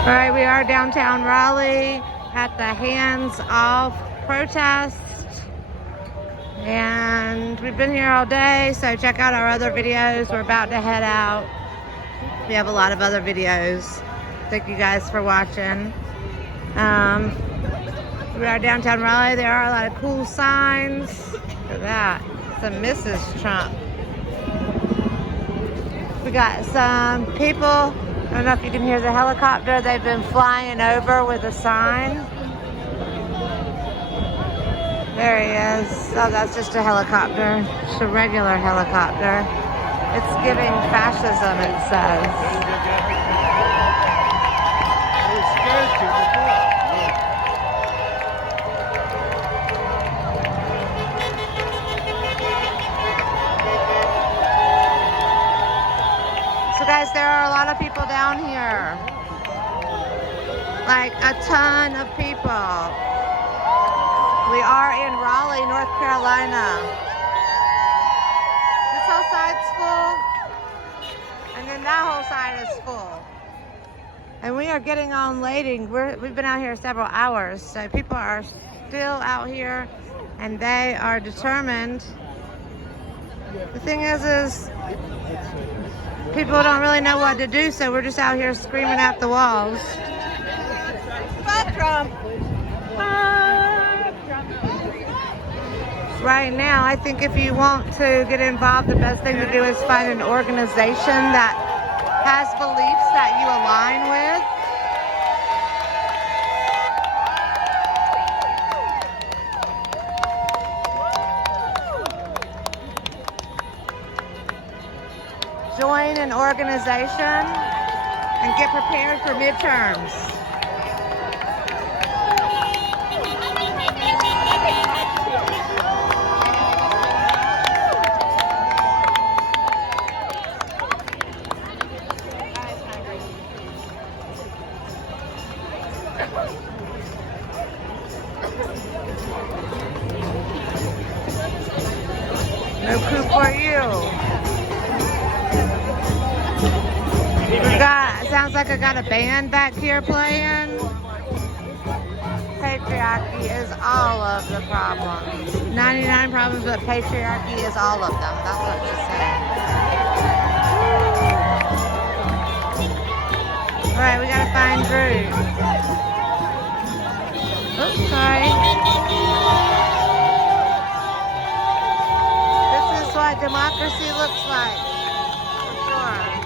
All right, we are downtown Raleigh at the Hands Off protest. And we've been here all day, so check out our other videos. We're about to head out. We have a lot of other videos. Thank you guys for watching. We are downtown Raleigh. There are a lot of cool signs. Look at that. It's a Mrs. Trump. We got some people. I don't know if you can hear the helicopter. They've been flying over with a sign. There he is. Oh, that's just a helicopter. Just a regular helicopter. It's giving fascism, it says. So guys, there are a lot of people down here. Like a ton of people. We are in Raleigh, North Carolina. This whole side's full, and then that whole side is full. And we are getting on lading. We've been out here several hours, so people are still out here, and they are determined. The thing is people don't really know what to do, so we're just out here screaming at the walls. Fuck Trump! Right now, I think if you want to get involved, the best thing to do is find an organization that has beliefs that you align with. Join an organization and get prepared for midterms. No coup for you. Sounds like I got a band back here playing. Patriarchy is all of the problems. 99 problems, but patriarchy is all of them. That's what she's saying. Alright, we gotta find Drew. Oops, sorry. This is what democracy looks like. For sure.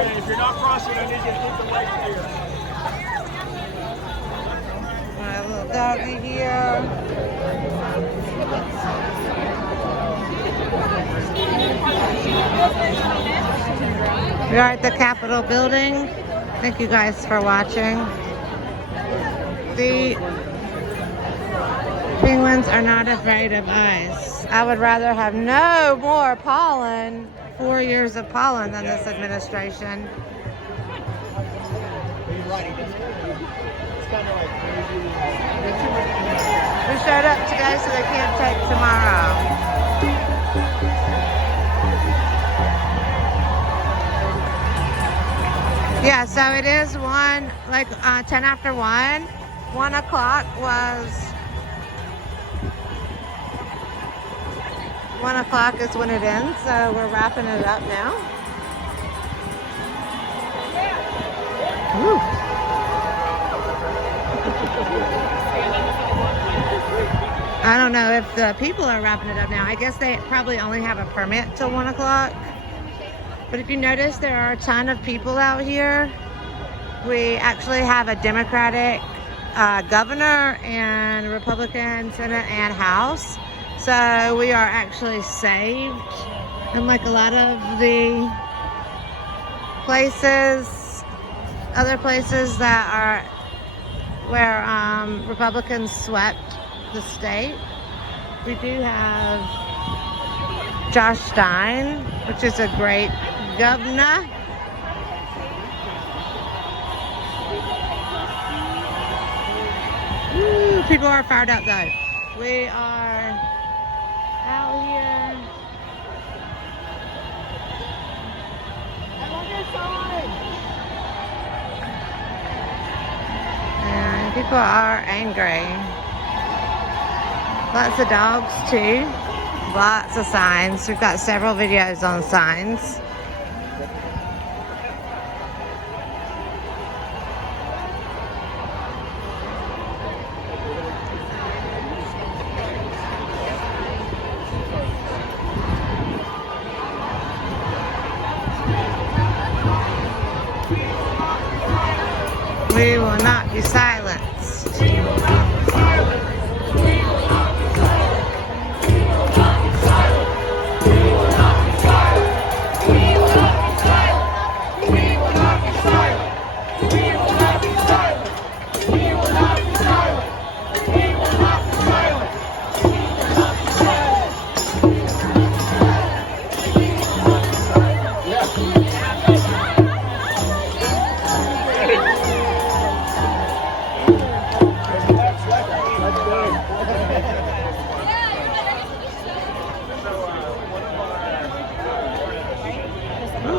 If you're not crossing, I need you to keep the light clear. My little doggy here. We are at the Capitol building. Thank you guys for watching. The penguins are not afraid of ice. I would rather have no more pollen, 4 years of pollen, than this administration. We showed up today so they can't take tomorrow. Yeah, so it is 10 after 1. 1 o'clock was... 1 o'clock is when it ends, so we're wrapping it up now. Woo. I don't know if the people are wrapping it up now. I guess they probably only have a permit till 1 o'clock. But if you notice, there are a ton of people out here. We actually have a Democratic governor and Republican Senate and House. So we are actually saved. Unlike a lot of the places, other places that are where Republicans swept the state. We do have Josh Stein, which is a great governor. Woo, people are fired up though. We are out here. People are angry. Lots of dogs too. Lots of signs. We've got several videos on signs. We will not be silenced. We will not be silenced. We will not be silenced. We will not be silenced. We will not be silenced. We will not be silenced. We will not be silenced. We will not be silenced. We will not be silenced. We will not be silenced.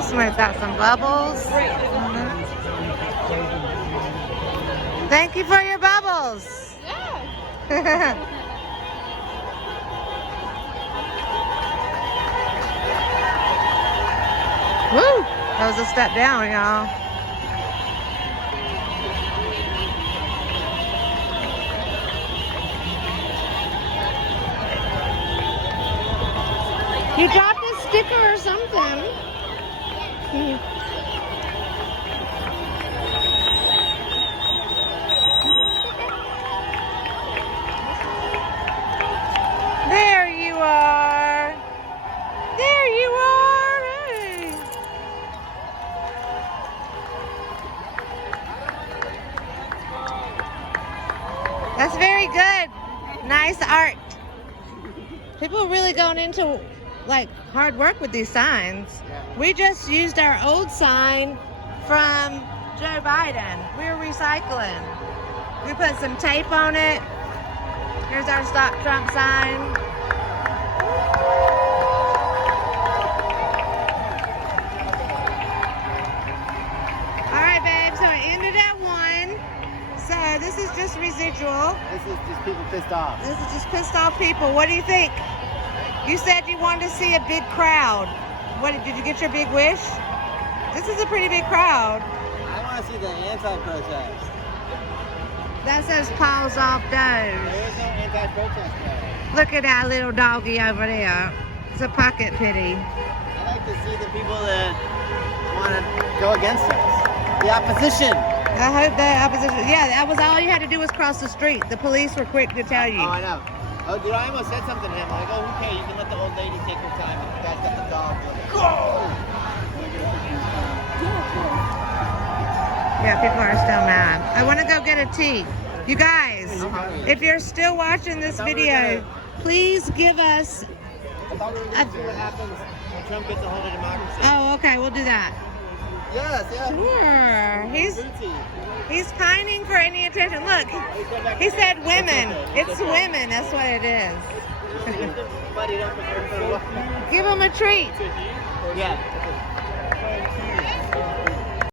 Somebody's got some bubbles. Thank you for your bubbles. Yeah. Woo! That was a step down, y'all. You dropped a sticker or something. There you are. There you are. Hey. That's very good. Nice art. People are really going into like hard work with these signs. We just used our old sign from Joe Biden. We're recycling. We put some tape on it. Here's our Stop Trump sign. All right, babe, so it ended at 1. So this is just residual. This is just people pissed off. This is just pissed off people. What do you think? You said you wanted to see a big crowd. What, did you get your big wish? This is a pretty big crowd. I want to see the anti-protest. That says paws off There those. is no anti-protest there. Look at that little doggy over there. It's a pocket pity. I like to see the people that want to go against us. The opposition. I hope the opposition. Yeah, that was all you had to do was cross the street. The police were quick to tell you. Oh, I know. Oh, dude, I almost said something to him. Like, oh, okay, you can let the old lady take her time. And the guy's got the dog. Like, go! Yeah, people are still mad. I want to go get a tea. You guys, if you're still watching this video, please give us. I thought we were going to see what happens when Trump gets a hold of democracy. Oh, okay, we'll do that. Yes, yeah. Sure. He's pining for any attention. Look, he said women. It's women. That's what it is. Give him a treat. Yeah.